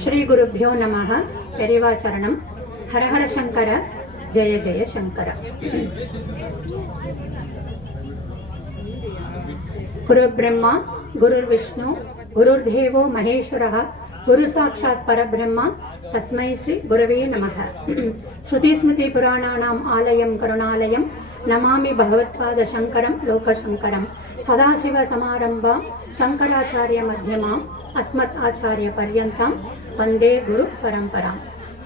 ஸ்ரீ குருப்யோ நமः. பெரியவா சரணம். ஹரஹர சங்கர, ஜெய ஜெய சங்கர. குரு பிரம்மா, குரு விஷ்ணு, குரு தேவோ மகேஸ்வரः, குரு சாட்சாத் பரபிரம்மா, தஸ்மை ஸ்ரீ குரவே நமः. ஸ்ருதி ஸ்மிருதி புராணானாம் ஆலயம் கருணாலயம், நமாமி பகவத்பாத சங்கரம் லோகசங்கரம். சதாசிவ சமாரம்பாம் சங்கராச்சாரிய மத்தியமாம் அஸ்மத் ஆச்சாரிய பர்யந்தாம் வந்தே குரு பரம்பராம்.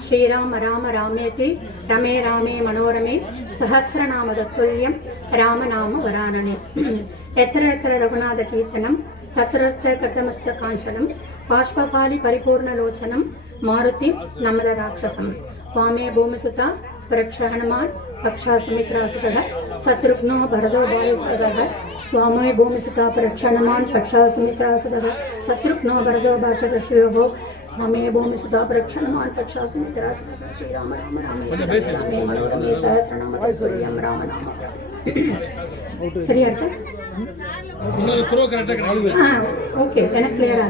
ஸ்ரீராம ராம ராமேதி ரமே ராமே மனோரமே சஹஸ்ரநாம தத்துல்யம் ராமநாம வரானனே. எத்திர எத்திர ரகுநாத கீர்த்தனம் தத்ர கதமஸ்த காஞ்சனம் பாஷ்பபாலி பரிபூர்ணலோச்சனம் மாருதி நமத ராட்சசம். வாமே பூமிசுதா பிரக்ஷணமான் பக்ஷா சுமித்ராசுதः சத்ருக்னோ பரதோ பாலிசதः. வாமே பூமிசுதா பிரக்ஷணமான் பக்ஷா சுமித்ராசுதः சத்ருக்னோ பரதோ பாஷதஸ்யோஹோ. வாமே பூமிசுதா பிரக்ஷணமான் பக்ஷா சுமித்ராசுதः. ஸ்ரீராம ராம ராமே மனோரமே சஹஸ்ரநாம தத்துல்யம் ராமநாம. சரியா இருக்கு? ஓகே, எனக்கு கிளியரா.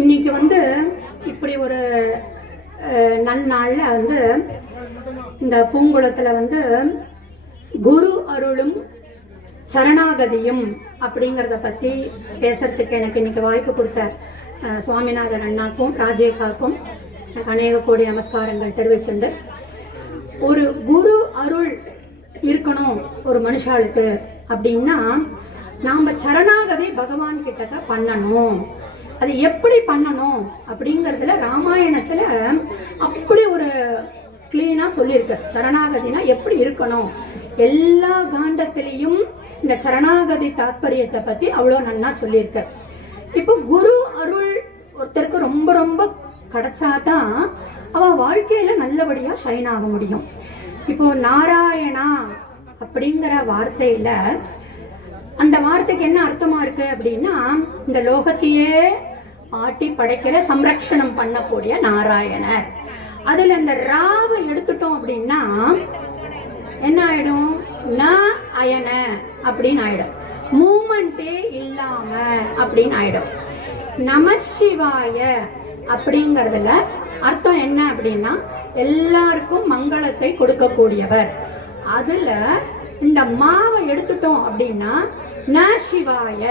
இன்னைக்கு வந்து இப்படி ஒரு நல்நாள்ல இந்த பூங்குளத்துல குரு அருளும் சரணாகதியும் அப்படிங்கிறத பத்தி பேசுறதுக்கு எனக்கு இன்னைக்கு வாய்ப்பு கொடுத்த சுவாமிநாதன் அண்ணாக்கும் ராஜேகாக்கும் அநேக கோடி நமஸ்காரங்கள் தெரிவிச்சுண்டு, ஒரு குரு அருள் இருக்கணும் ஒரு மனுஷாளுக்கு அப்படின்னா நாம சரணாகதி பகவான் கிட்ட பண்ணணும். அது எப்படி பண்ணணும் அப்படிங்கறதுல ராமாயணத்துல அப்படி ஒரு கிளீனா சொல்லியிருக்கு. சரணாகதினா எப்படி இருக்கணும், எல்லா காண்டத்திலையும் இந்த சரணாகதி தாத்பரியத்தை பத்தி அவ்வளோ நன்னா சொல்லியிருக்கு. இப்போ குரு அருள் ஒருத்தருக்கு ரொம்ப ரொம்ப கிடைச்சாதான் அவ வாழ்க்கையில நல்லபடியா ஷைன் ஆக முடியும். இப்போ நாராயணா அப்படிங்கிற வார்த்தையில அந்த வார்த்தைக்கு என்ன அர்த்தமா இருக்கு அப்படின்னா, இந்த லோகத்தையே ஆட்டி படைக்கிற சம்ரக்ஷணம் பண்ணக்கூடிய நாராயணர். அதுல இந்த ராவை எடுத்துட்டோம் அப்படின்னா என்ன ஆயிடும், ந அயன அப்படின்னு ஆயிடும், மூமெண்டே இல்லாம அப்படின்னு ஆயிடும். நமசிவாய அப்படிங்கறதுல அர்த்தம் என்ன அப்படின்னா எல்லாருக்கும் மங்களத்தை கொடுக்கக்கூடியவர். அதுல இந்த மாவை எடுத்துட்டோம் அப்படின்னா ந சிவாய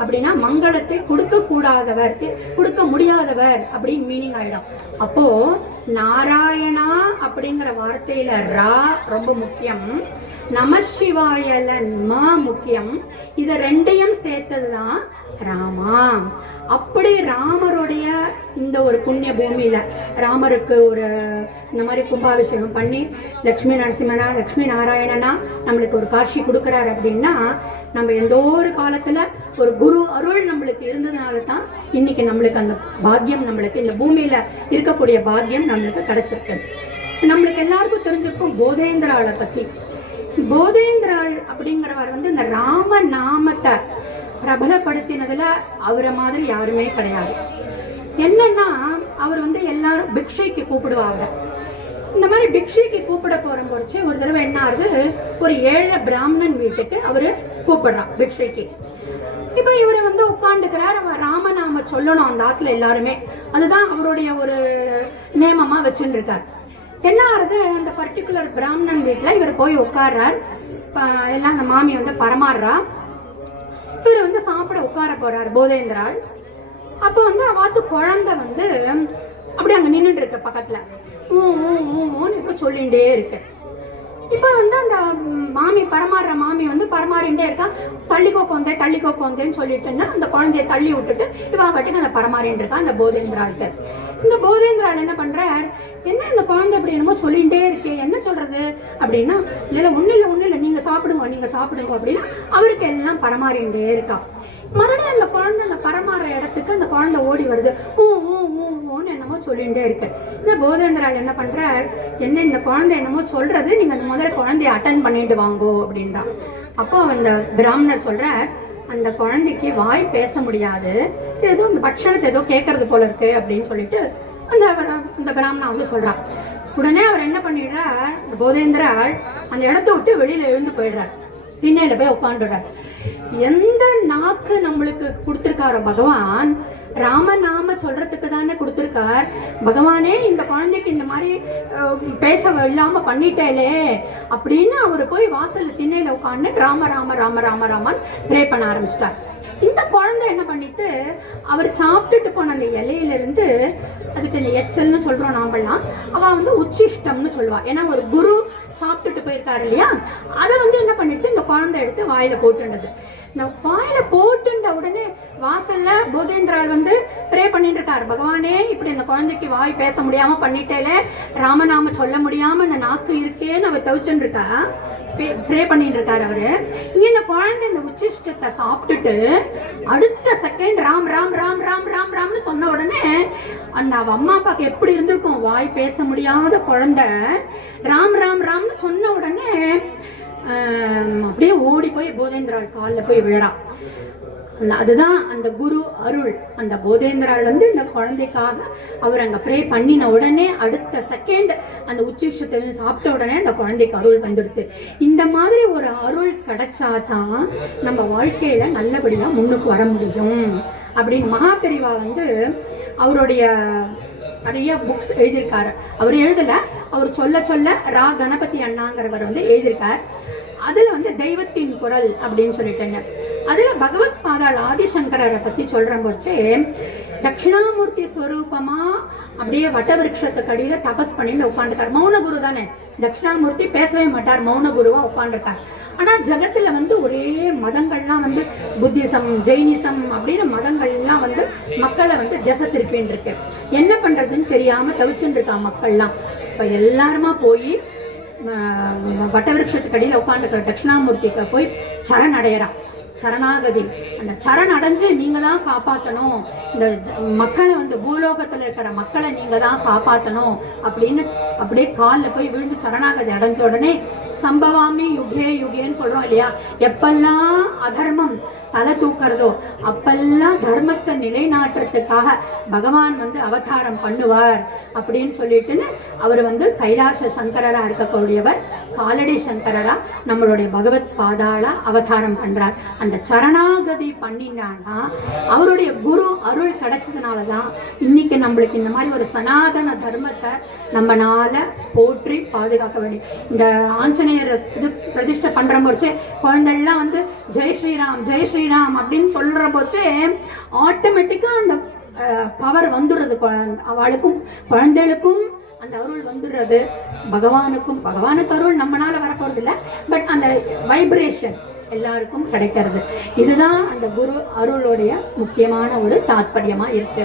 அப்படின்னா மங்களத்தை கொடுக்க கூடாதவர், கொடுக்க முடியாதவர் அப்படின்னு மீனிங் ஆயிடும். அப்போ நாராயணா அப்படிங்கிற வார்த்தையில ரா ரொம்ப முக்கியம், நமசிவாயல மா முக்கியம். இத ரெண்டையும் சேர்த்ததுதான் ராமா. அப்படி ராமருடைய இந்த ஒரு புண்ணிய பூமியில ராமருக்கு ஒரு இந்த மாதிரி கும்பாபிஷேகம் பண்ணி லக்ஷ்மி நரசிம்மனா லக்ஷ்மி நாராயணனா நம்மளுக்கு ஒரு காட்சி கொடுக்குறாரு அப்படின்னா, நம்ம எந்த ஒரு காலத்துல ஒரு குரு அருள் நம்மளுக்கு இருந்ததுனால தான் இன்னைக்கு நம்மளுக்கு அந்த பாக்கியம், நம்மளுக்கு இந்த பூமியில இருக்கக்கூடிய பாக்கியம் நம்மளுக்கு கிடைச்சிருக்கு. நம்மளுக்கு எல்லாருக்கும் தெரிஞ்சிருக்கும் போதேந்திராளை பத்தி. போதேந்திராள் அப்படிங்கிறவர் இந்த ராம நாமத்தை பிரபலப்படுத்தினதுல அவரை மாதிரி யாருமே கிடையாது. என்னன்னா அவர் எல்லாரும் பிக்ஷைக்கு கூப்பிடுவாங்க. இந்த மாதிரி பிக்ஷைக்கு கூப்பிட போறச்சு ஒரு தடவை என்ன ஆகுது, ஒரு ஏழை பிராமணன் வீட்டுக்கு அவரு கூப்பிடுறான் பிக்ஷைக்கு. இப்ப இவரு உட்காந்துக்கிறார், அவர் ராமநாம சொல்லணும் அந்த ஆத்துல எல்லாருமே, அதுதான் அவருடைய ஒரு நேமமா வச்சுட்டு இருக்கார். என்ன ஆகுது, அந்த பர்டிகுலர் பிராமணன் வீட்டுல இவர் போய் உட்கார்றார். எல்லாம் அந்த மாமி பரமாறுறா. இவர் சாப்பிட உட்கார போறாரு போதேந்திராள். அப்போ அவாத்து குழந்தை அப்படி அங்க நின்றுட்டு இருக்க பக்கத்துல இப்ப சொல்லிண்டே இருக்கு. இப்ப அந்த மாமி பரமாறுற மாமி பரமாறிண்டே இருக்கா. தள்ளிக்கோ கோந்தேன்னு சொல்லிட்டுன்னா அந்த குழந்தைய தள்ளி விட்டுட்டு இவ பாட்டுக்கு அந்த பரமாறின்னு இருக்கா அந்த போதேந்திராளுக்கு. இந்த போதேந்திராள் என்ன பண்றார், என்ன இந்த குழந்தை இப்படி என்னமோ சொல்லிட்டே இருக்கே, என்ன சொல்றது அப்படின்னா, இல்ல ஒண்ணு இல்ல நீங்க சாப்பிடுங்க அப்படின்னா அவருக்கு எல்லாம் பரமாறிண்டே இருக்கா. மறுபடியும் அந்த குழந்தை அந்த பரமாற இடத்துக்கு அந்த குழந்தை ஓடி வருது, ஊன்னு என்னமோ சொல்லிட்டே இருக்கு. இந்த போதேந்திராள் என்ன பண்றார், என்ன இந்த குழந்தை என்னமோ சொல்றது, நீங்க அந்த முதல்ல குழந்தைய அட்டன் பண்ணிட்டு வாங்கோ அப்படின்றா. அப்போ அந்த பிராமணர் சொல்றார், அந்த குழந்தைக்கு வாய் பேச முடியாது, ஏதோ அந்த பட்சணத்தை ஏதோ கேட்கறது போல இருக்கு அப்படின்னு சொல்லிட்டு அந்த பிராமணா சொல்றான். உடனே அவர் என்ன பண்ணிடுறார், போதேந்திராள் அந்த இடத்த விட்டு வெளியில எழுந்து போயிடுறார், திண்ணையில போய் உட்காந்துடுறார். எந்த நாக்கு நம்மளுக்கு கொடுத்திருக்காரோ பகவான், ராமநாம சொல்றதுக்கு தானே கொடுத்திருக்கார். பகவானே இந்த குழந்தைக்கு இந்த மாதிரி பேச இல்லாம பண்ணிட்டேலே அப்படின்னு அவரு போய் வாசல்ல திண்ணையில உட்காந்து ராம ராம ராம ராம ராமன் ப்ரே பண்ண ஆரம்பிச்சிட்டார். இந்த குழந்தை என்ன பண்ணிட்டு, அவர் சாப்பிட்டுட்டு போன அந்த இலையில இருந்து, அதுக்கு இந்த எச்சல்னு சொல்றோம் நாமெல்லாம், அவ வந்து உச்சிஷ்டம்னு சொல்லுவா. ஏன்னா ஒரு குரு சாப்பிட்டுட்டு போயிருக்காரு இல்லையா, அதை வந்து என்ன பண்ணிட்டு இந்த குழந்தை எடுத்து வாயில போட்டுண்டது. இந்த வாயில போட்டுண்ட உடனே வாசல்ல போதேந்திரால் வந்து ப்ரே பண்ணிட்டு இருக்காரு, பகவானே இப்படி இந்த குழந்தைக்கு வாய் பேச முடியாம பண்ணிட்டேலே, ராமநாம சொல்ல முடியாம இந்த நாக்கு இருக்கேன்னு அவர் தவிச்சுட்டு இருக்கா, ப்ரே பண்ணிட்டு இருக்காரு அவரு. இங்க இந்த குழந்தை இந்த உச்சிஷ்டத்தை சாப்பிட்டுட்டு அடுத்த செகண்ட் ராம் ராம் ராம் ராம் ராம் ராம்னு சொன்ன உடனே அந்த அவ அம்மா அப்பாக்கு எப்படி இருந்திருக்கும், வாய் பேச முடியாத குழந்தை ராம் ராம் ராம்னு சொன்ன உடனே அப்படியே ஓடி போய் போதேந்திராள் காலில் போய் விழறான். அதுதான் அந்த குரு அருள். அந்த போதேந்திராள் வந்து இந்த குழந்தைக்காக அவர் அங்க ப்ரே பண்ணின உடனே அடுத்த செகண்ட் அந்த உச்சிஷ்டத்தை சாப்பிட்ட உடனே அந்த குழந்தைக்கு அருள் வந்துடுது. இந்த மாதிரி ஒரு அருள் கிடைச்சாதான் நம்ம வாழ்க்கையில நல்லபடியா முன்னுக்கு வர முடியும் அப்படின்னு மகாபெரிவா வந்து அவருடைய நிறைய புக்ஸ் எழுதியிருக்காரு. அவர் எழுதல, அவர் சொல்ல சொல்ல ரா கணபதி அண்ணாங்கிறவர் வந்து எழுதியிருக்கார். அதுல வந்து தெய்வத்தின் குரல் அப்படின்னு சொல்லிட்டேங்க. அதுல பகவத் பாதாள் ஆதிசங்கரரை பத்தி சொல்ற போச்சே, தட்சிணாமூர்த்தி ஸ்வரூபமா அப்படியே வட்டவிருட்சத்துக்கு அடியில தபஸ் பண்ணிட்டு உட்காந்துருக்காரு. மௌன குரு தானே, தட்சிணாமூர்த்தி பேசவே மாட்டார், மௌன குருவா உட்காந்துருக்கார். ஆனா ஜகத்துல வந்து ஒரே மதங்கள்லாம் வந்து புத்திசம் ஜெயினிசம் அப்படின்னு மதங்கள்லாம் வந்து மக்களை வந்து திசை திருப்பின்னு இருக்கு. என்ன பண்றதுன்னு தெரியாம தவிச்சுட்டு இருக்கா மக்கள்லாம். இப்ப எல்லாருமா போய் வட்டவிருட்சத்துக்கு அடியில உட்காந்துருக்கிற தட்சிணாமூர்த்திக்கு போய் சரண் அடையறான், சரணாகதி. அந்த சரண் அடைஞ்சு நீங்க தான் காப்பாற்றணும், இந்த மக்களை வந்து பூலோகத்துல இருக்கிற மக்களை நீங்க தான் காப்பாற்றணும் அப்படின்னு அப்படியே காலில் போய் விழுந்து சரணாகதி அடைஞ்ச உடனே சம்பவாமி யுகே யுகேன்னு சொல்றோம் இல்லையா, எப்பெல்லாம் அதர்மம் தலை தூக்குறதோ அப்பெல்லாம் தர்மத்தை நிலைநாட்டுறதுக்காக பகவான் வந்து அவதாரம் பண்ணுவார் அப்படின்னு சொல்லிட்டுன்னு அவர் வந்து கைலாச சங்கரரா இருக்கக்கூடியவர் காலடி சங்கரரா நம்மளுடைய பகவத் பாதாளா அவதாரம் பண்றார். அந்த சரணாகதி பண்ணினான்னா அவருடைய குரு அருள் கிடைச்சதுனாலதான் இன்னைக்கு நம்மளுக்கு இந்த மாதிரி ஒரு சனாதன தர்மத்தை நம்மனால போற்றி பாதுகாக்க வேண்டிய இந்த ஆஞ்சநேயர் இது பிரதிஷ்டை பண்ற போச்சே குழந்தைலாம் வந்து ஜெய் ஸ்ரீராம் ஜெய் ஸ்ரீராம் அப்படின்னு சொல்ற போச்சே ஆட்டோமேட்டிக்கா அந்த பவர் வந்துடுறது. அவளுக்கும் குழந்தைகளுக்கும் அந்த அருள் வந்துடுறது, பகவானுக்கு அருள் நம்மளால வரப்போறது இல்லை, பட் அந்த வைப்ரேஷன் எல்லாருக்கும் கிடைக்கிறது. இதுதான் அந்த குரு அருளுடைய முக்கியமான ஒரு தாத்பரியமா இருக்கு.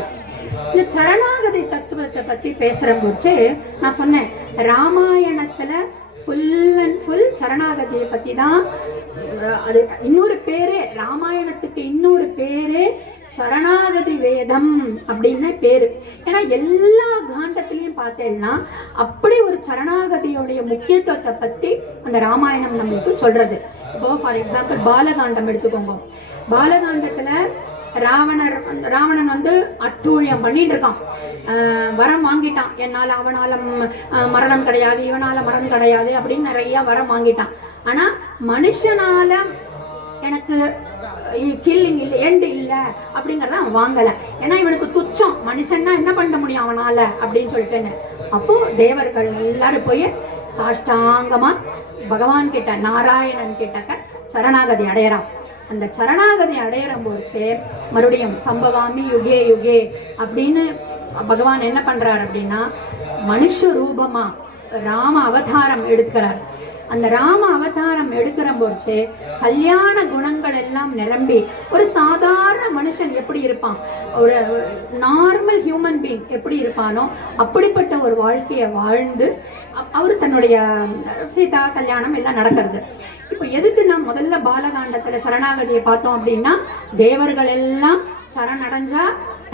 இந்த சரணாகதி தத்துவத்தை பத்தி பேசுற போச்சு நான் சொன்னேன், ராமாயணத்துல ஃபுல் அண்ட் ஃபுல் சரணாகதியை பத்தி தான். அது இன்னொரு பேரு, ராமாயணத்துக்கு இன்னொரு பேரு சரணாகதி வேதம் அப்படின்னு பேரு. ஏன்னா எல்லா காண்டத்திலையும் பார்த்தேன்னா அப்படி ஒரு சரணாகதியோடைய முக்கியத்துவத்தை பத்தி அந்த ராமாயணம் நம்மளுக்கு சொல்றது. இப்போ ஃபார் எக்ஸாம்பிள் பாலகாண்டம் எடுத்துக்கோங்க. பாலகாண்டத்துல ராவணன் வந்து அட்டூழியம் பண்ணிட்டு இருக்கான், வரம் வாங்கிட்டான், என்னால அவனால மரணம் கிடையாது இவனால மரணம் கிடையாது அப்படின்னு நிறைய வரம் வாங்கிட்டான். ஆனா மனுஷனால எனக்கு கில்லிங் இல்லை எண்டு இல்லை அப்படிங்கறத அவன் வாங்கல. ஏன்னா இவனுக்கு துச்சம், மனுஷன்னா என்ன பண்ண முடியும் அவனால அப்படின்னு சொல்லிட்டுன்னு. அப்போ தேவர்கள் எல்லாரும் போய் சாஷ்டாங்கமா பகவான் கிட்ட நாராயணன் கிட்டக்க சரணாகதி அடையறான். அந்த சரணாகதி அடையிற போச்சு மறுபடியும் சம்பவாமி யுகே யுகே அப்படின்னு பகவான் என்ன பண்றாரு அப்படின்னா மனுஷ ரூபமா ராம அவதாரம் எடுக்கிறார். அந்த ராம அவதாரம் எடுக்கிற போச்சு கல்யாண குணங்கள் எல்லாம் நிரம்பி ஒரு சாதாரண மனுஷன் எப்படி இருப்பான், ஒரு நார்மல் ஹியூமன் பீங் எப்படி இருப்பானோ அப்படிப்பட்ட ஒரு வாழ்க்கையை வாழ்ந்து அவர் தன்னுடைய சீதா கல்யாணம் எல்லாம் நடக்கிறது. இப்போ எதுக்கு நான் முதல்ல பாலகாண்டத்துல சரணாகதியை பார்த்தோம் அப்படின்னா தேவர்கள் எல்லாம் சரணடைஞ்சா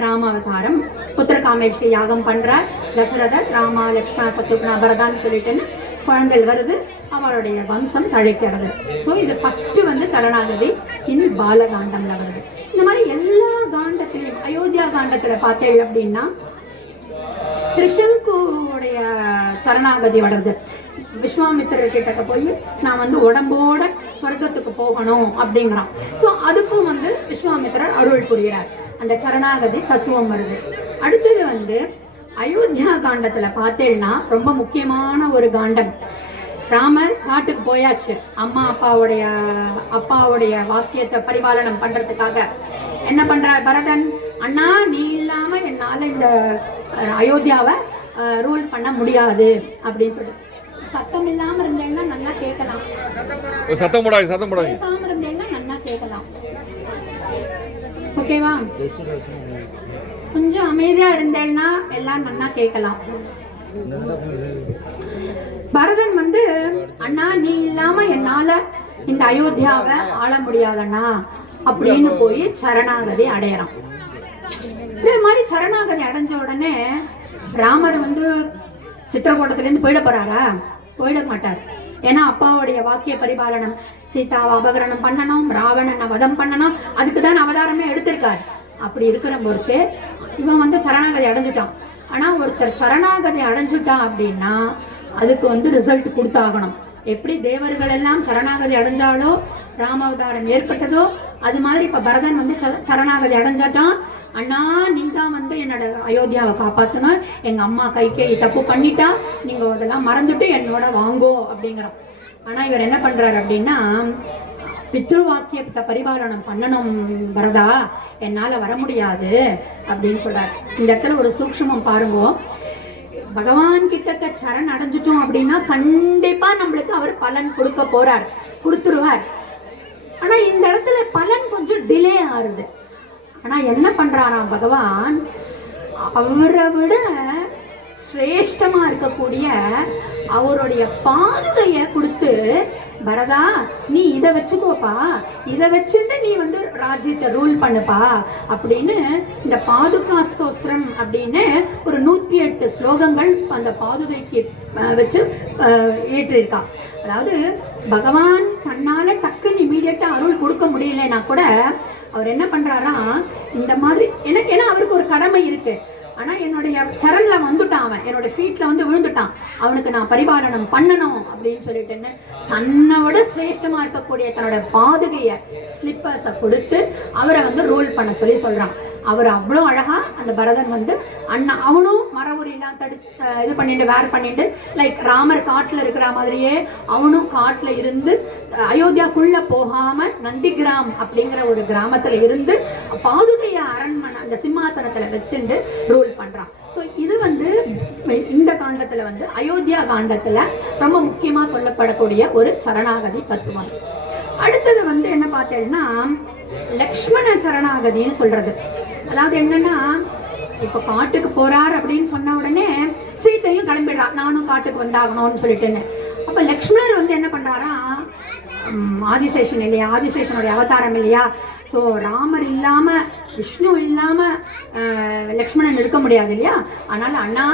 ராமாவதாரம், புத்திரகாமேஷ்டி யாகம் பண்றார் தசரதர், ராமா லக்ஷ்மணா சத்ருக்னா பரதான்னு சொல்லிட்டுன்னு குழந்தைகள் வருது, அவருடைய வம்சம் தழைக்கிறது. ஸோ இது ஃபர்ஸ்ட் வந்து சரணாகதி இந்த பாலகாண்டம்ல வருது. இந்த மாதிரி எல்லா காண்டத்திலையும் அயோத்தியா காண்டத்துல பார்த்தேன் அப்படின்னா திரிசங்குடைய சரணாகதி வர்றது. விஸ்வாமித்திரர் கிட்ட போய் நான் வந்து உடம்போட சொர்க்கத்துக்கு போகணும் அப்படிங்கிறான். ஸோ அதுக்கும் வந்து விஸ்வாமித்திரர் அருள் புரிகிறார். அந்த சரணாகதி தத்துவம் வருது. அடுத்தது வந்து அயோத்தியா காண்டத்துல பார்த்தேன்னா ரொம்ப முக்கியமான ஒரு காண்டம். ராமர் காட்டுக்கு போயாச்சு, அம்மா அப்பாவுடைய வாக்கியத்தை பரிபாலனம் பண்றதுக்காக. என்ன பண்றார் பரதன்? அண்ணா நீ இல்லாம என்னால இந்த அயோத்தியாவை ரூல் பண்ண முடியாது அப்படின்னு சொல்லிட்டு. சத்தம் இல்லாம இருந்தேன்னா நல்லா கேட்கலாம். பேசாம இருந்தேன்னா நல்லா கேட்கலாம். ஓகேவா? கொஞ்சம் அமைதியா இருந்தேன்னா எல்லாம் நல்லா கேட்கலாம். பரதன் வந்து அண்ணா நீ இல்லாம என்னால இந்த அயோத்தியாவை ஆள முடியாதண்ணா அப்படின்னு போய் சரணாகதி அடையறான். இதே மாதிரி சரணாகதி அடைஞ்ச உடனே ராமர் வந்து சித்திரக்கூடத்துல இருந்து போயிட போறாரா? போயிட மாட்டார். ஏன்னா அப்பாவுடைய வாக்கிய பரிபாலனம், சீதாவை அபகரணம் பண்ணணும், ராவணனை வதம் பண்ணணும், அதுக்குதான் அவதாரமே எடுத்திருக்காரு. அப்படி இருக்கிற போச்சு இவன் வந்து சரணாகதி அடைஞ்சிட்டான். ஆனா ஒருத்தர் சரணாகதி அடைஞ்சிட்டான் அப்படின்னா அதுக்கு வந்து ரிசல்ட் கொடுத்தாகணும். எப்படி தேவர்கள் எல்லாம் சரணாகதி அடைஞ்சாலோ ராமாவதாரம் ஏற்பட்டதோ அது மாதிரி இப்ப பரதன் வந்து சரணாகதி அடைஞ்சாட்டான். அண்ணா நீ தான் வந்து என்னோட அயோத்தியாவை காப்பாற்றணும், எங்க அம்மா கைகேயி தப்பு பண்ணிட்டா, நீங்க அதெல்லாம் மறந்துட்டு என்னோட வாங்கோ அப்படிங்கிறோம். ஆனா இவர் என்ன பண்றாரு அப்படின்னா, பித்ருவாக்கியத்தை பரிபாலனம் பண்ணணும் பரதா, என்னால வர முடியாது அப்படின்னு சொல்றாரு. இந்த இடத்துல ஒரு சூக்ஷ்மம் பாருங்க. பகவான் கிட்டக்க சரண் அடைஞ்சிட்டோம் அப்படின்னா கண்டிப்பா நம்மளுக்கு அவர் பலன் கொடுக்க போறார், கொடுத்துருவார். ஆனா இந்த இடத்துல பலன் கொஞ்சம் டிலே ஆகுது. ஆனா என்ன பண்றாராம் பகவான், அவரை விட சிரேஷ்டமா இருக்கக்கூடிய அவருடைய பாதுகைய கொடுத்து, பரதா நீ இதை வச்சுக்கோப்பா, இதை வச்சுட்டு நீ வந்து ராஜ்யத்தை ரூல் பண்ணுப்பா அப்படின்னு இந்த பாதுகா ஸ்தோத்திரம் அப்படின்னு ஒரு 108 ஸ்லோகங்கள் அந்த பாதுகைக்கு வச்சு ஏற்றிருக்கா. அதாவது பகவான் தன்னால டக்குன்னு இமீடியட்டா அருள் கொடுக்க முடியலன்னா கூட அவர் என்ன பண்றாரா, இந்த மாதிரி எனக்கு, ஏன்னா அவருக்கு ஒரு கடமை இருக்கு. ஆனா என்னுடைய சரண்ல வந்துட்டான், அவன் என்னோட ஃபீட்ல வந்து விழுந்துட்டான், அவனுக்கு நான் பரிபாலனம் பண்ணணும் அப்படின்னு சொல்லிட்டுன்னு தன்னை விட சிரேஷ்டமா இருக்கக்கூடிய தன்னோட பாதுகைய ஸ்லிப்பர்ஸை கொடுத்து அவரை வந்து ரூல் பண்ண சொல்றான். அவர் அவ்வளோ அழகா அந்த பரதன் வந்து அண்ணா அவனும் மரபுரியெல்லாம் இது பண்ணிட்டு வேர் பண்ணிட்டு, லைக் ராமர் காட்டுல இருக்கிற மாதிரியே அவனும் காட்டுல இருந்து அயோத்தியாக்குள்ள போகாம நந்திகிராம் அப்படிங்கிற ஒரு கிராமத்துல இருந்து பாதுகைய அரண்மனை அந்த சிம்மாசனத்துல வச்சுட்டு ரூல் பண்றான். ஸோ இது வந்து இந்த காண்டத்துல வந்து அயோத்தியா காண்டத்துல ரொம்ப முக்கியமா சொல்லப்படக்கூடிய ஒரு சரணாகதி தத்துவம். அடுத்தது வந்து என்ன பார்த்தேன்னா லக்ஷ்மண சரணாகதின்னு சொல்றது. அதாவது என்னன்னா, இப்ப காட்டுக்கு போறார் அப்படின்னு சொன்ன உடனே சீத்தையும் கிளம்பிடுறான், நானும் காட்டுக்கு வந்தாகணும்னு சொல்லிட்டுன்னு. அப்ப லக்ஷ்மணர் வந்து என்ன பண்றாரா, ஆதிசேஷன் இல்லையா, ஆதிசேஷனுடைய அவதாரம் இல்லையா, ஸோ ராமர் இல்லாம விஷ்ணு இல்லாம லக்ஷ்மணன் இருக்க முடியாது இல்லையா. அதனால அண்ணா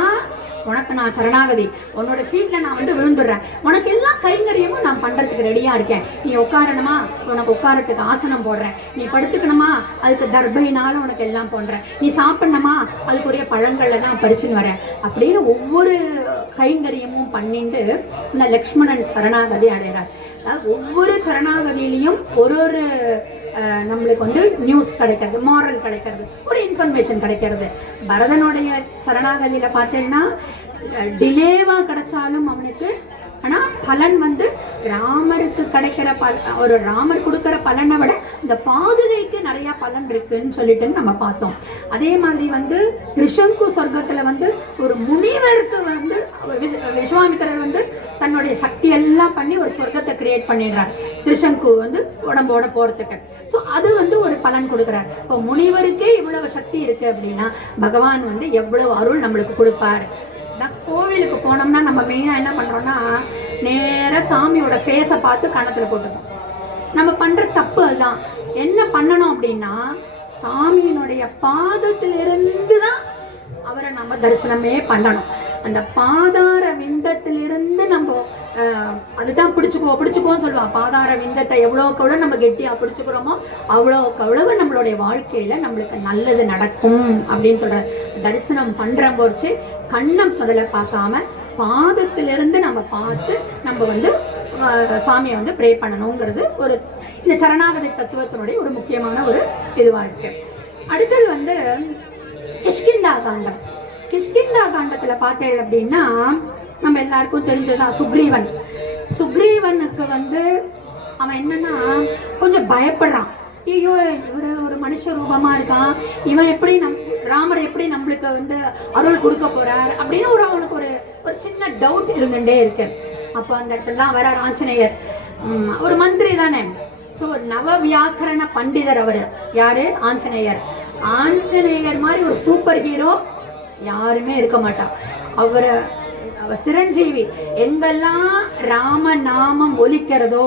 உனக்கு நான் சரணாகதி, உன்னோட ஃபீல்ட்ல நான் வந்து விழுந்துடுறேன், உனக்கு எல்லா கைங்கரியமும் நான் பண்றதுக்கு ரெடியா இருக்கேன். நீ உட்காரணுமா, உனக்கு உட்காரத்துக்கு ஆசனம் போடுறேன், நீ படுத்துக்கணுமா அதுக்கு தர்பைனால உனக்கு எல்லாம் போடுறேன், நீ சாப்பிடணுமா அதுக்குரிய பழங்கள்ல தான் பறிச்சுன்னு வரேன் அப்படின்னு ஒவ்வொரு கைங்கரியமும் பண்ணிட்டு இந்த லக்ஷ்மணன் சரணாகதி அடைகிறார். ஒவ்வொரு சரணாகதியிலையும் ஒரு நம்மளுக்கு வந்து நியூஸ் கிடைக்கிறது, மாரல் கிடைக்கிறது, ஒரு இன்ஃபர்மேஷன் கிடைக்கிறது. பரதனுடைய சரணாகதியில பார்த்தீங்கன்னா டிலேவா கிடைச்சாலும் அவனுக்கு, ஆனா பலன் வந்து ராமருக்கு கிடைக்கிற ஒரு ராமர் கொடுக்கிற பலனை விட இந்த பாதுகைக்கு நிறைய பலன் இருக்குன்னு சொல்லிட்டு நம்ம பார்த்தோம். அதே மாதிரி வந்து திரிசங்கு சொர்க்கத்துல வந்து ஒரு முனிவருக்கு வந்து விஸ்வாமித்திரர் வந்து தன்னுடைய சக்தி எல்லாம் பண்ணி ஒரு சொர்க்கத்தை கிரியேட் பண்ணிடுறார் திரிசங்கு வந்து உடம்போட போறதுக்கு. ஸோ அது வந்து ஒரு பலன் கொடுக்குறார். இப்போ முனிவருக்கே இவ்வளவு சக்தி இருக்கு அப்படின்னா பகவான் வந்து எவ்வளவு அருள் நம்மளுக்கு கொடுப்பார். கோவிலுக்கு போனோம்னா நம்ம மெயினா என்ன பண்றோம்னா, நேர சாமியோட ஃபேஸை பார்த்து கணத்துல போட்டுக்கோம். நம்ம பண்ற தப்பு அதுதான். என்ன பண்ணணும் அப்படின்னா, சாமியினுடைய பாதத்திலிருந்து தான் அவரை நம்ம தரிசனமே பண்ணணும். அந்த பாதார விந்தத்திலிருந்து நம்ம அதுதான் பிடிச்சுக்கோன்னு சொல்லுவான். பாதார விந்தத்தை எவ்வளோக்கு எவ்வளோ நம்ம கெட்டியா பிடிச்சுக்கிறோமோ அவ்வளோக்கு அவ்வளவு நம்மளுடைய வாழ்க்கையில நம்மளுக்கு நல்லது நடக்கும் அப்படின்னு சொல்ற. தரிசனம் பண்ற போச்சு கண்ணை முதல்ல பார்க்காம பாதத்திலிருந்து நம்ம பார்த்து நம்ம வந்து சாமியை வந்து ப்ரே பண்ணணுங்கிறது ஒரு இந்த சரணாகதி தத்துவத்தினுடைய ஒரு முக்கியமான ஒரு இதுவா இருக்கு. அடுத்தது வந்து கிஷ்கிந்தா காண்டம். கிஷ்கிந்தா காண்டத்துல பார்த்தேன் அப்படின்னா நம்ம எல்லாருக்கும் தெரிஞ்சதான் சுக்ரீவனுக்கு வந்து அவன் என்னன்னா கொஞ்சம் பயப்படுறான். ஐயோ இவரு ஒரு மனுஷ ரூபமா இருக்கான், இவன் எப்படி ராமர் எப்படி நம்மளுக்கு வந்து அருள் கொடுக்க போறார் அப்படின்னு அவனுக்கு ஒரு சின்ன டவுட் இருந்துட்டே இருக்கு. அப்போ அந்த இடத்துலதான் வர ஆஞ்சநேயர், ஒரு மந்திரி தானே, ஸோ நவ வியாக்கரண பண்டிதர் அவரு. யாரு? ஆஞ்சநேயர். ஆஞ்சநேயர் மாதிரி ஒரு சூப்பர் ஹீரோ யாருமே இருக்க மாட்டான். அவர் சிரஞ்சீவி. எங்கெல்லாம் ராம நாமம் ஒலிக்கிறதோ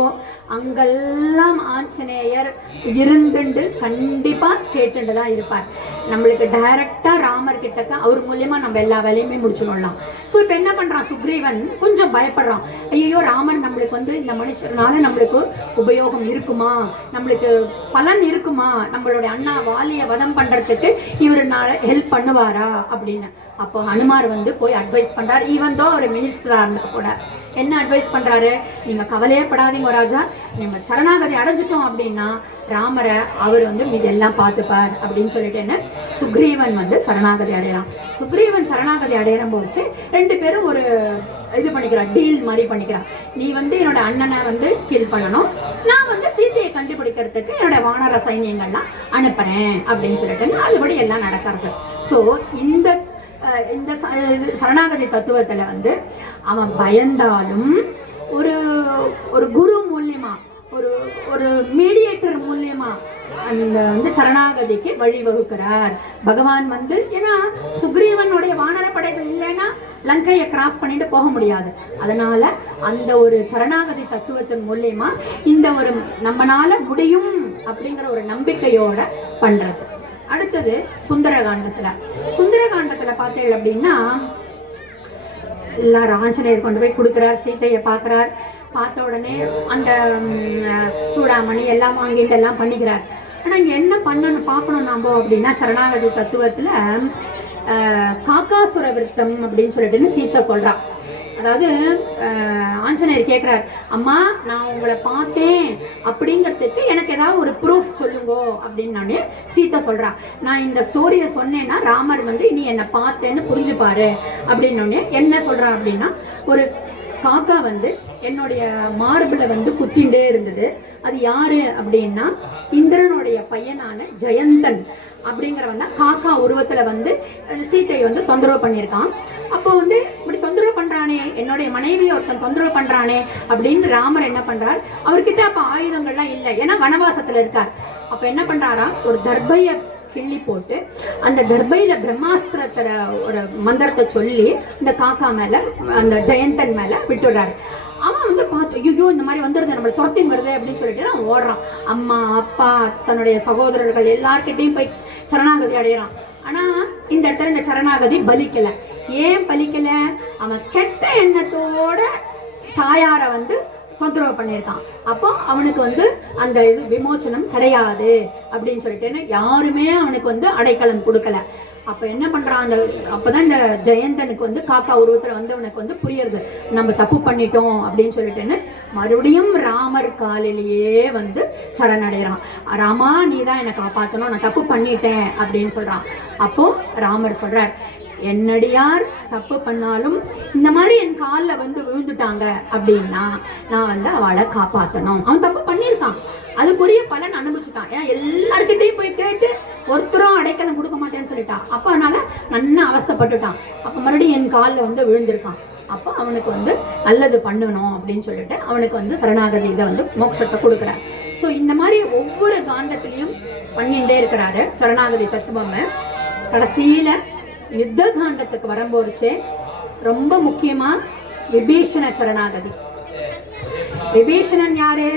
அங்கெல்லாம் ஆஞ்சநேயர் இருந்துண்டு கண்டிப்பா கேட்டுட்டு தான் இருப்பார். நம்மளுக்கு டைரக்டா ராமர் கிட்டக்க அவர் மூலியமா நம்ம எல்லா வேலையுமே முடிச்சுடலாம். ஸோ இப்போ என்ன பண்றான் சுக்ரீவன், கொஞ்சம் பயப்படுறான். ஐயோ ராமர் நம்மளுக்கு வந்து இந்த மனுஷனால நம்மளுக்கு உபயோகம் இருக்குமா, நம்மளுக்கு பலன் இருக்குமா, நம்மளுடைய அண்ணா வாலிய வதம் பண்றதுக்கு இவருனால ஹெல்ப் பண்ணுவாரா அப்படின்னு. அப்போ ஹனுமார் வந்து போய் அட்வைஸ் பண்றாரு. ஈவன் தோ ஒரு மினிஸ்டரா இருந்த கூட என்ன அட்வைஸ் பண்றாரு, நீங்க கவலையே படாதீங்க ராஜா, நம்ம சரணாகதி அடைஞ்சிட்டோம் அப்படின்னா ராமரை அவர் வந்து இதெல்லாம் பார்த்துப்பார் அப்படின்னு சொல்லிட்டு என்ன சுக்ரீவன் வந்து சரணாகதி அடையறான். சுக்ரீவன் சரணாகதி அடையிற போச்சு ரெண்டு பேரும் ஒரு இது பண்ணிக்கிறான், டீல் மாதிரி பண்ணிக்கிறான். நீ வந்து என்னோட அண்ணனை வந்து கில் பண்ணணும், நான் வந்து சீத்தையை கண்டுபிடிக்கிறதுக்கு என்னோட வானர சைன்யங்கள்லாம் அனுப்புறேன் அப்படின்னு சொல்லிட்டு அதுபடி எல்லாம் நடக்கிறது. ஸோ இந்த சரணாகதி தத்துவத்துல வந்து அவன் பயந்தாலும் ஒரு ஒரு குரு மூலியமா ஒரு மீடியேட்டர் மூலியமா அந்த வந்து சரணாகதிக்கு வழிவகுக்கிறார் பகவான் வந்து. ஏன்னா சுக்ரீவனுடைய வானர படைகள் இல்லைன்னா லங்கையை கிராஸ் பண்ணிட்டு போக முடியாது. அதனால அந்த ஒரு சரணாகதி தத்துவத்தின் மூலியமா இந்த ஒரு நம்மனால முடியும் அப்படிங்கிற ஒரு நம்பிக்கையோட பண்றது. அடுத்தது சுந்தரகாண்டத்துல பார்த்தேன் அப்படின்னா எல்லாரும் ஆஞ்சநேயர் கொண்டு போய் கொடுக்குறார், சீத்தையை பார்க்குறார். பார்த்த உடனே அந்த சூடாமணி எல்லாம் வாங்கிட்டு எல்லாம் பண்ணிக்கிறார். ஆனால் இங்கே என்ன பார்க்கணும் நாம அப்படின்னா சரணாகதி தத்துவத்தில் காக்காசுர விருத்தம் அப்படின்னு சொல்லிட்டுன்னு சீத்தை சொல்கிறான். அதாவது ஆஞ்சநேயர் கேட்குறார், அம்மா நான் உங்களை பார்த்தேன் அப்படிங்கிறதுக்கு எனக்கு ஏதாவது ஒரு ப்ரூஃப் சொல்லுங்கோ அப்படின்னு சீத்தை சொல்கிறான். நான் இந்த ஸ்டோரியை சொன்னேன்னா ராமர் வந்து நீ என்னை பார்த்தேன்னு புரிஞ்சுப்பாரு அப்படின்னு என்ன சொல்கிறான் அப்படின்னா, ஒரு காக்கா வந்து என்னுடைய மார்பிள வந்து குத்திண்டே இருந்தது. அது யாரு அப்படின்னா இந்திரனுடைய பையனான ஜெயந்தன் அப்படிங்கிறவன் தான் காக்கா உருவத்துல வந்து சீத்தையை வந்து தொந்தரவு பண்ணியிருக்கான். அப்போ வந்து இப்படி தொந்தரவு பண்றானே, என்னுடைய மனைவி ஒருத்தன் தொந்தரவு பண்றானே அப்படின்னு ராமர் என்ன பண்றார், அவர்கிட்ட அப்ப ஆயுதங்கள்லாம் இல்லை, ஏன்னா வனவாசத்துல இருக்கார். அப்ப என்ன பண்றாரா, ஒரு தர்பைய கிள்ளி போட்டு அந்த தர்பையில பிரம்மாஸ்திரத்துல ஒரு மந்திரத்தை சொல்லி இந்த காக்கா மேல அந்த ஜெயந்தன் மேல விட்டுடுறாரு. அவன் வந்து பார்த்து ஐயோ இந்த மாதிரி வந்துருது, நம்மளை துரத்தின் வருது அப்படின்னு சொல்லிட்டு அவன் ஓடுறான். அம்மா அப்பா தன்னுடைய சகோதரர்கள் எல்லார்கிட்டையும் போய் சரணாகதி அடையிறான். ஆனா இந்த இடத்துல இந்த சரணாகதி பலிக்கல. ஏன் பலிக்கல? அவன் கெட்ட எண்ணத்தோட தாயார வந்து தொந்தரவு பண்ணியிருக்கான். அப்போ அவனுக்கு வந்து அந்த இது விமோச்சனம் கிடையாது அப்படின்னு சொல்லிட்டு யாருமே அவனுக்கு வந்து அடைக்கலம் கொடுக்கல. அப்ப என்ன பண்றான், அந்த அப்பதான் இந்த ஜெயந்தனுக்கு வந்து காக்கா உருவத்துல வந்து அவனுக்கு வந்து புரியுறது, நம்ம தப்பு பண்ணிட்டோம் அப்படின்னு சொல்லிட்டுன்னு மறுபடியும் ராமர் காலிலேயே வந்து சரணடைகிறான். ராமா நீ தான் என்னை காப்பாற்றணும், நான் தப்பு பண்ணிட்டேன் அப்படின்னு சொல்றான். அப்போ ராமர் சொல்றார், என்னடியார் தப்பு பண்ணாலும் இந்த மாதிரி என் காலில் வந்து விழுந்துட்டாங்க அப்படின்னா நான் வந்து அவளை காப்பாற்றணும். அவன் தப்பு பண்ணியிருக்கான், அதுக்குரிய பலன் அனுபவிச்சுட்டான். ஏன்னா எல்லார்கிட்டையும் போய் கேட்டு ஒருத்தரும் அடைக்கலம் கொடுக்க மாட்டேன்னு சொல்லிட்டான். அப்போ அதனால நல்லா அவஸ்தைப்பட்டுட்டான். அப்போ மறுபடியும் என் காலில் வந்து விழுந்திருக்கான். அப்போ அவனுக்கு வந்து நல்லது பண்ணணும் அப்படின்னு சொல்லிட்டு அவனுக்கு வந்து சரணாகதி இதை வந்து மோட்சத்தை கொடுக்குறாரு. ஸோ இந்த மாதிரி ஒவ்வொரு காண்டத்திலையும் பண்ணிகிட்டே இருக்கிறாரு சரணாகதி தத்துவம். கடைசியில யுத்த காண்டத்துக்கு வரும்போது ரொம்ப முக்கியமா விபீஷண சரணாகதி. விபீஷணன் யாரு?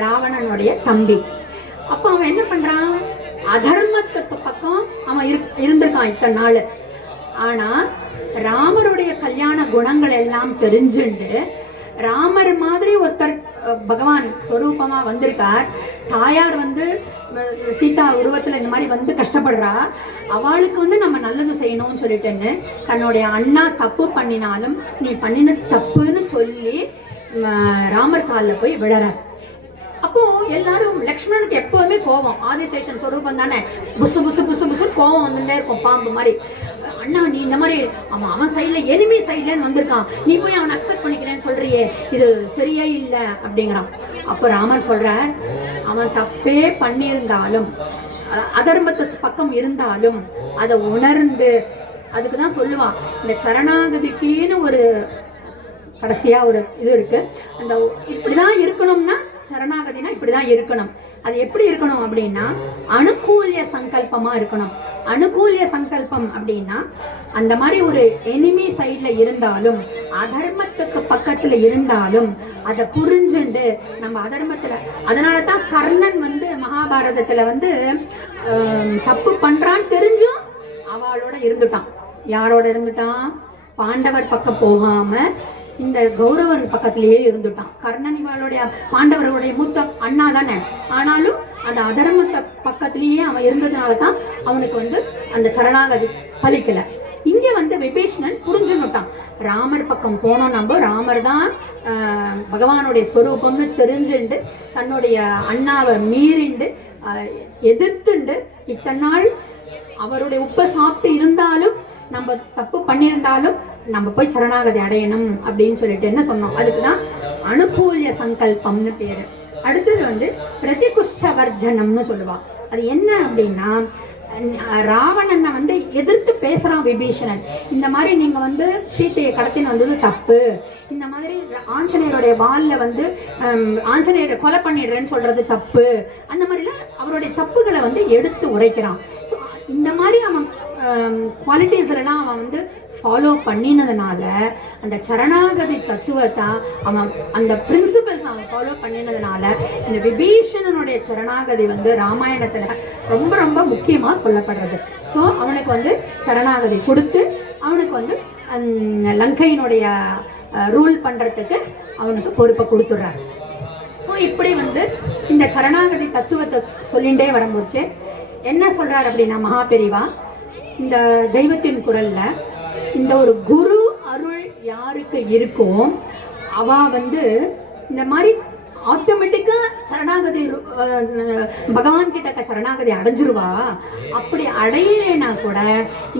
ராவணனுடைய தம்பி. அப்ப அவன் என்ன பண்றான், அதர்மத்துக்கு பக்கம் அவன் இருந்திருக்கான் இத்தனை நாள். ஆனா ராமருடைய கல்யாண குணங்கள் எல்லாம் தெரிஞ்சுண்டு ராமர் மாதிரி ஒருத்தர் பகவான் ஸ்வரூபமா வந்திருக்கார். தாயார் வந்து சீதா உருவத்துல இந்த மாதிரி வந்து கஷ்டப்படுறா, அவளுக்கு வந்து நம்ம நல்லது செய்யணும்னு சொல்லிட்டுன்னு தன்னுடைய அண்ணா தப்பு பண்ணினாலும் நீ பண்ணினது தப்புன்னு சொல்லி ராமர் காலில் போய் விழறார். அப்போ எல்லாரும் லக்ஷ்மணனுக்கு எப்பவுமே கோபம், ஆதிசேஷன் ஸ்வரூபம் தானே, புசு புசு புசு புசு கோபம் வந்துட்டே இருக்கும் பாம்பு மாதிரி. அண்ணா நீ இந்த மாதிரி அவன் சைட்ல எனிமி சைட்லன்னு வந்திருக்கான், நீ போய் அவனை அக்செப்ட் பண்ணிக்கிறேன்னு சொல்றியே, இது சரியே இல்லை அப்படிங்கிறான். அப்போ ராமர் சொல்றார், அவன் தப்பே பண்ணியிருந்தாலும் அதர்மத்து பக்கம் இருந்தாலும் அதை உணர்ந்து, அதுக்குதான் சொல்லுவான் இந்த சரணாகதிக்குன்னு ஒரு கடைசியா ஒரு இது இருக்கு, அந்த இப்படிதான் இருக்கணும்னா சரணாகதினா இப்படிதான் இருக்கணும். அது எப்படி இருக்கணும் அப்படின்னா அனுகூல்ய சங்கல்பமா இருக்கணும். அனுகூல்ய சங்கல்பம் அப்படின்னா அந்த மாதிரி ஒரு எனிமி சைட்ல இருந்தாலும் அதர்மத்துக்கு பக்கத்துல இருந்தாலும் அதை புரிஞ்சுண்டு நம்ம அதர்மத்துல, அதனாலதான் கர்ணன் வந்து மகாபாரதத்துல வந்து தப்பு பண்றான்னு தெரிஞ்சும் அவளோட இருந்துட்டான். யாரோட இருந்துட்டான்? பாண்டவர் பக்கம் போகாம இந்த கௌரவர் பக்கத்திலேயே இருந்துட்டான். கர்ணன் இவளுடைய பாண்டவர்களுடைய மூத்த அண்ணா தானே, ஆனாலும் அந்த அதர்மத்தை பக்கத்திலேயே அவன் இருந்ததுனாலதான் அவனுக்கு வந்து அந்த சரணாகதி பலிக்கல. இங்க வந்து விபீஷணன் புரிஞ்சுட்டான், ராமர் பக்கம் போனோம், நம்ம ராமர் தான் பகவானுடைய ஸ்வரூபம்னு தெரிஞ்சுண்டு தன்னுடைய அண்ணாவை மீறிண்டு எதிர்த்துண்டு இத்தனை நாள் அவருடைய உப்பை சாப்பிட்டு இருந்தாலும் நம்ம தப்பு பண்ணியிருந்தாலும் நம்ம போய் சரணாகதி அடையணும் அப்படின்னு சொல்லிட்டு என்ன சொன்னோம், அதுக்குதான் அனுகூல்ய சங்கல்பம்னு பேரு. அடுத்தது வந்து பிரதிகுஷ்டவர்ஜனம்னு சொல்லுவா. அது என்ன அப்படின்னா ராவணனை வந்து எதிர்த்து பேசுறான் விபீஷணன், இந்த மாதிரி நீங்க வந்து சீத்தையை கடத்தின்னு வந்தது தப்பு, இந்த மாதிரி ஆஞ்சநேயருடைய வால்ல வந்து ஆஞ்சநேயரை கொலை பண்ணிடுறேன்னு சொல்றது தப்பு, அந்த மாதிரிலாம் அவருடைய தப்புகளை வந்து எடுத்து உரைக்கிறான். ஸோ இந்த மாதிரி அவன் குவாலிட்டிஸ்லாம் அவன் வந்து ஃபாலோ பண்ணினதுனால அந்த சரணாகதி தத்துவத்தை அவன் அந்த பிரின்சிபல்ஸ் அவன் ஃபாலோ பண்ணினதுனால இந்த விபீஷணனுடைய சரணாகதி வந்து ராமாயணத்துல ரொம்ப ரொம்ப முக்கியமா சொல்லப்படுறது. ஸோ அவனுக்கு வந்து சரணாகதி கொடுத்து அவனுக்கு வந்து லங்கையினுடைய ரூல் பண்றதுக்கு அவனுக்கு பொறுப்பை கொடுத்துடுறாரு. ஸோ இப்படி வந்து இந்த சரணாகதி தத்துவத்தை சொல்லிண்டே வரும்போது என்ன சொல்றாரு அப்படின்னா மகாபெரிவா இந்த தெய்வத்தின் குரல்ல இந்த ஒரு குரு அருள் யாருக்கு இருக்கும் அவ வந்து இந்த மாதிரி ஆட்டோமேட்டிக்கா சரணாகதி பகவான் கிட்ட சரணாகதி அடைஞ்சிருவா. அப்படி அடையலைன்னா கூட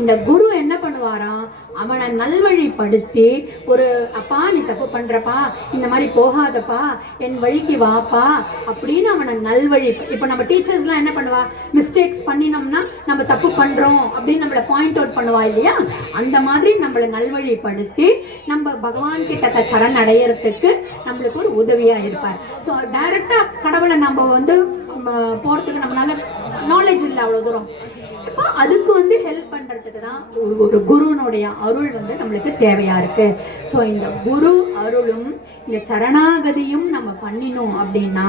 இந்த குரு என்ன பண்ணுவாராம், அவனை நல்வழிப்படுத்தி ஒரு அப்பா நீ தப்பு பண்றப்பா, இந்த மாதிரி போகாதப்பா, என் வழிக்கு வாப்பா அப்படின்னு அவனை நல்வழி. இப்போ நம்ம டீச்சர்ஸ்லாம் என்ன பண்ணுவா, மிஸ்டேக்ஸ் பண்ணினோம்னா நம்ம தப்பு பண்றோம் அப்படின்னு நம்மளை பாயிண்ட் அவுட் பண்ணுவா இல்லையா, அந்த மாதிரி நம்மளை நல்வழிப்படுத்தி நம்ம பகவான் கிட்ட சரண் அடையறதுக்கு நம்மளுக்கு ஒரு உதவியா இருப்பார். ஸோ டைரக்டா கடவுளை நம்ம வந்து போறதுக்கு நம்மளால நாலேஜ் இல்லை அவ்வளோ தூரம். இப்போ அதுக்கு வந்து ஹெல்ப் பண்றதுக்கு தான் ஒரு குருனுடைய அருள் வந்து நம்மளுக்கு தேவையா இருக்கு. ஸோ இந்த குரு அருளும் இந்த சரணாகதியும் நம்ம பண்ணினோம் அப்படின்னா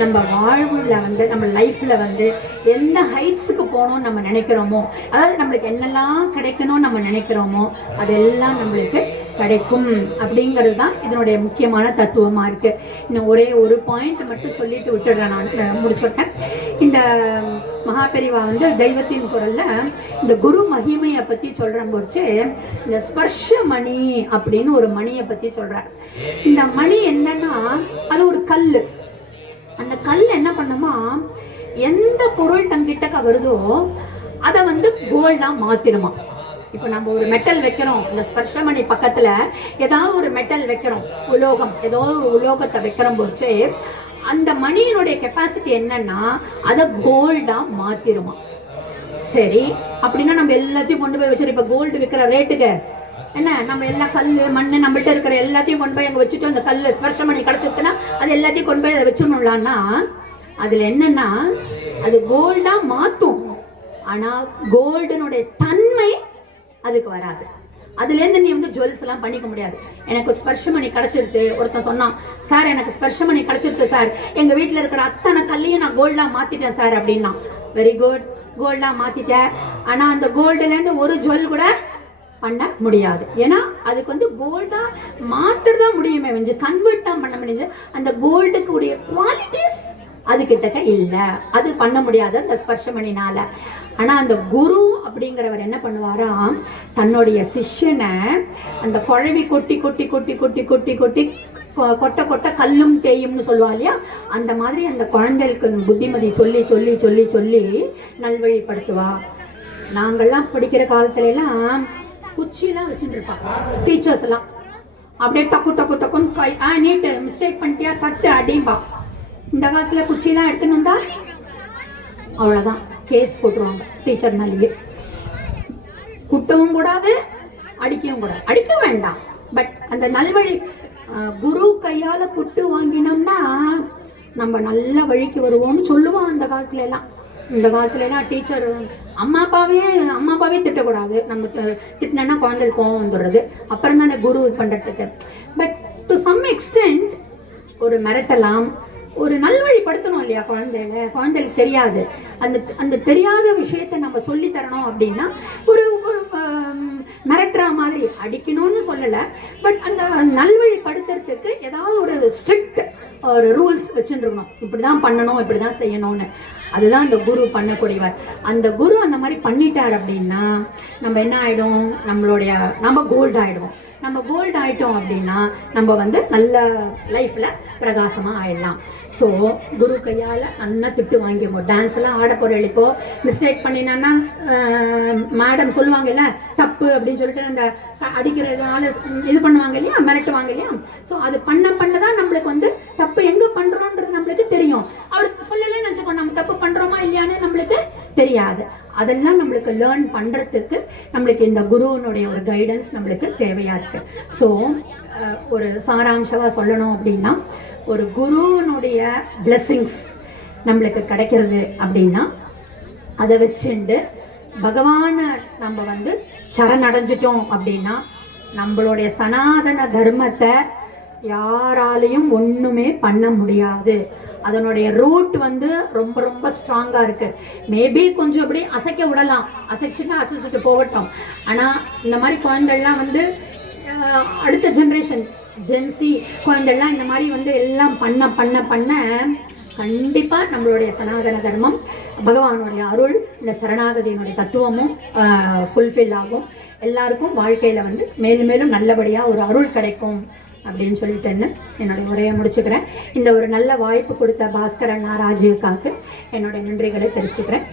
நம்ம வாழ்வுல வந்து நம்ம லைஃப்ல வந்து எந்த ஹைட்ஸுக்கு போகணும்னு நம்ம நினைக்கிறோமோ, அதாவது நம்மளுக்கு என்னெல்லாம் கிடைக்கணும்னு நம்ம நினைக்கிறோமோ அதெல்லாம் நம்மளுக்கு கிடைக்கும் அப்படிங்கிறது தான் இதனுடைய முக்கியமான தத்துவமா இருக்கு. இன்னும் ஒரே ஒரு பாயிண்ட் மட்டும் சொல்லிட்டு விட்டுடுறேன், நான் முடிச்சுட்டேன். இந்த மகாபெரிவா வந்து தெய்வத்தின் குரல்ல இந்த குரு மகிமையை பத்தி சொல்ற போச்சு இந்த ஸ்பர்ஷ மணி அப்படின்னு ஒரு மணியை பத்தி சொல்றார். இந்த மணி என்னன்னா அது ஒரு கல்லு. அந்த கல் என்ன பண்ணுமா, எந்த பொருள் தங்கிட்டக்க வருதோ அதை வந்து கோல்டா மாத்திருமா. இப்போ நம்ம ஒரு மெட்டல் வைக்கிறோம், இந்த ஸ்பர்ஷமணி பக்கத்துல ஏதாவது ஒரு மெட்டல் வைக்கிறோம், உலோகம், ஏதோ ஒரு உலோகத்தை வைக்கிற போச்சு அந்த மணியினுடைய கெப்பாசிட்டி என்னன்னா அதை கோல்டா மாத்திருமா. சரி, அப்படின்னா நம்ம எல்லாத்தையும் கொண்டு போய் வச்சிருக்கோம். இப்போ கோல்டு விற்கிற ரேட்டுக்கு என்ன, நம்ம எல்லா கல் மண் நம்மள்கிட்ட இருக்கிற எல்லாத்தையும் கொண்டு போய் அங்கே வச்சுட்டு அந்த கல் ஸ்பர்ஷமணி கிடைச்சிட்டுனா அது எல்லாத்தையும் கொண்டு போய் அதை வச்சுடலாம்னா அதுல என்னன்னா அது கோல்டா மாத்தும், ஆனா கோல்டனுடைய தன்மை அதுக்கு வராது. அதுலேருந்து நீ வந்து ஜுவல்ஸ் எல்லாம் பண்ணிக்க முடியாது. எனக்கு ஸ்பர்ஷமணி கிடைச்சிருது, ஒருத்தன் சொன்னான், சார் எனக்கு ஸ்பர்ஷமணி கிடைச்சிருது சார், எங்க வீட்டில் இருக்கிற அத்தனை கல்லையும் நான் கோல்டா மாத்திட்டேன் சார் அப்படின்னா. வெரி குட், கோல்டா மாத்திட்டேன், ஆனா அந்த கோல்டுலேருந்து ஒரு ஜுவல் கூட பண்ண முடியாது. ஏன்னா அதுக்கு வந்து கோல்டா மாத்திரதா முடியுமே வந்து கன்வெர்ட் தான் பண்ண முடியுது. அந்த கோல்டுக்கு உடைய குவாலிட்டிஸ் அது கிட்டக்க இல்ல, அது பண்ண முடியாது அந்த ஸ்பர்ஷமணினால. ஆனா அந்த குரு அப்படிங்கிறவர் என்ன பண்ணுவாராம், தன்னுடைய சிஷ்யனை அந்த குழவி கொட்டி கொட்டி கொட்டி கொட்டி கொட்டி கொட்டி கொட்ட கொட்ட கல்லும் தேயும்னு சொல்லுவா இல்லையா, அந்த மாதிரி அந்த குழந்தைகளுக்கு புத்திமதி சொல்லி சொல்லி சொல்லி சொல்லி நல்வழிப்படுத்துவா. நாங்கள்லாம் படிக்கிற காலத்துல எல்லாம் குச்சிலாம் வச்சுட்டு இருப்பாங்க டீச்சர்ஸ் எல்லாம். அப்படியே டக்கு டக்கு டக்குன்னு கை நீட்டு மிஸ்டேக் பண்ணிட்டியா தட்டு அடிம்பா. இந்த காலத்துல குச்சிலாம் எடுத்துன்னு வந்தா அவ்வளவுதான், கேஸ் போட்டுருவாங்க டீச்சர் மேலேயே. குட்டவும் கூடாது, அடிக்கவும் கூடாது. அடிக்க வேண்டாம், பட் அந்த நல்வழி குரு கையால குட்டு வாங்கினோம்னா நம்ம நல்ல வழிக்கு வருவோம்னு சொல்லுவோம் அந்த காலத்துல எல்லாம். இந்த காலத்துல எல்லாம் டீச்சர் அம்மா அப்பாவே திட்டக்கூடாது. நம்ம திட்டினா குழந்தைகள் கோவம் வந்துடுறது. அப்புறம் தானே குரு இது பண்றதுக்கு. பட் டு சம் எக்ஸ்டென்ட் ஒரு மிரட்டலாம், ஒரு நல்வழிப்படுத்தணும் இல்லையா குழந்தைகளுக்கு தெரியாது. அந்த தெரியாத விஷயத்தை நம்ம சொல்லி தரணும் அப்படின்னா ஒரு மிரட்டுற மாதிரி அடிக்கணும்னு சொல்லல, பட் அந்த நல்வழிப்படுத்துறதுக்கு ஏதாவது ஒரு ஸ்ட்ரிக்ட் ஒரு ரூல்ஸ் வச்சுருக்கணும். இப்படிதான் பண்ணணும், இப்படிதான் செய்யணும்னு. அதுதான் அந்த குரு பண்ணக்கூடியவர். அந்த குரு அந்த மாதிரி பண்ணிட்டார் அப்படின்னா நம்ம என்ன ஆயிடும், நம்ம கோல்ட் ஆயிடுவோம். நம்ம கோல்ட் ஆயிட்டோம் அப்படின்னா நம்ம வந்து நல்ல லைஃப்ல பிரகாசமா ஆயிடலாம். ஸோ குரு கையால் நல்லா திட்டு வாங்கிடுவோம். டான்ஸ் எல்லாம் ஆட போகிறோம். இப்போ மிஸ்டேக் பண்ணினான்னா மேடம் சொல்லுவாங்கல்ல தப்பு அப்படின்னு சொல்லிட்டு அந்த அடிக்கிறதுனால இது பண்ணுவாங்க இல்லையா, மிரட்டுவாங்க இல்லையா. ஸோ அது பண்ணதான் நம்மளுக்கு வந்து தப்பு எங்கே பண்ணுறோன்றது நம்மளுக்கு தெரியும். அவருக்கு சொல்லலைன்னு வச்சுக்கோ, நம்ம தப்பு பண்ணுறோமா இல்லையான்னு நம்மளுக்கு தெரியாது. அதெல்லாம் நம்மளுக்கு லேர்ன் பண்ணுறதுக்கு நம்மளுக்கு இந்த குருவனுடைய ஒரு கைடன்ஸ் நம்மளுக்கு தேவையாக இருக்குது. ஸோ ஒரு சாராம்சமாக சொல்லணும் அப்படின்னா, ஒரு குருவனுடைய பிளெஸிங்ஸ் நம்மளுக்கு கிடைக்கிறது அப்படின்னா அதை வச்சுண்டு பகவானை நம்ம வந்து சரணடைஞ்சிட்டோம் அப்படின்னா நம்மளுடைய சனாதன தர்மத்தை யாராலையும் ஒண்ணுமே பண்ண முடியாது. அதனுடைய ரூட் வந்து ரொம்ப ரொம்ப ஸ்ட்ராங்கா இருக்கு. மேபி கொஞ்சம் அப்படி அசைக்க விடலாம், அசைச்சிட்டு போகட்டும். ஆனா இந்த மாதிரி குழந்தைகள்லாம் வந்து அடுத்த ஜென்ரேஷன் ஜென்சி குழந்தைகள்லாம் இந்த மாதிரி வந்து எல்லாம் பண்ண பண்ண பண்ண கண்டிப்பா நம்மளுடைய சனாதன தர்மம், பகவானுடைய அருள், இந்த சரணாகதியினுடைய தத்துவமும் ஃபுல்ஃபில் ஆகும். எல்லாருக்கும் வாழ்க்கையில வந்து மேலும் மேலும் நல்லபடியா ஒரு அருள் கிடைக்கும் அப்படின்னு சொல்லிட்டேன்னு என்னுடைய உரையை முடிச்சுக்கிறேன். இந்த ஒரு நல்ல வாய்ப்பு கொடுத்த பாஸ்கர் அண்ணா ராஜீவ்காக்கு என்னுடைய நன்றிகளை தெரிவிச்சுக்கிறேன்.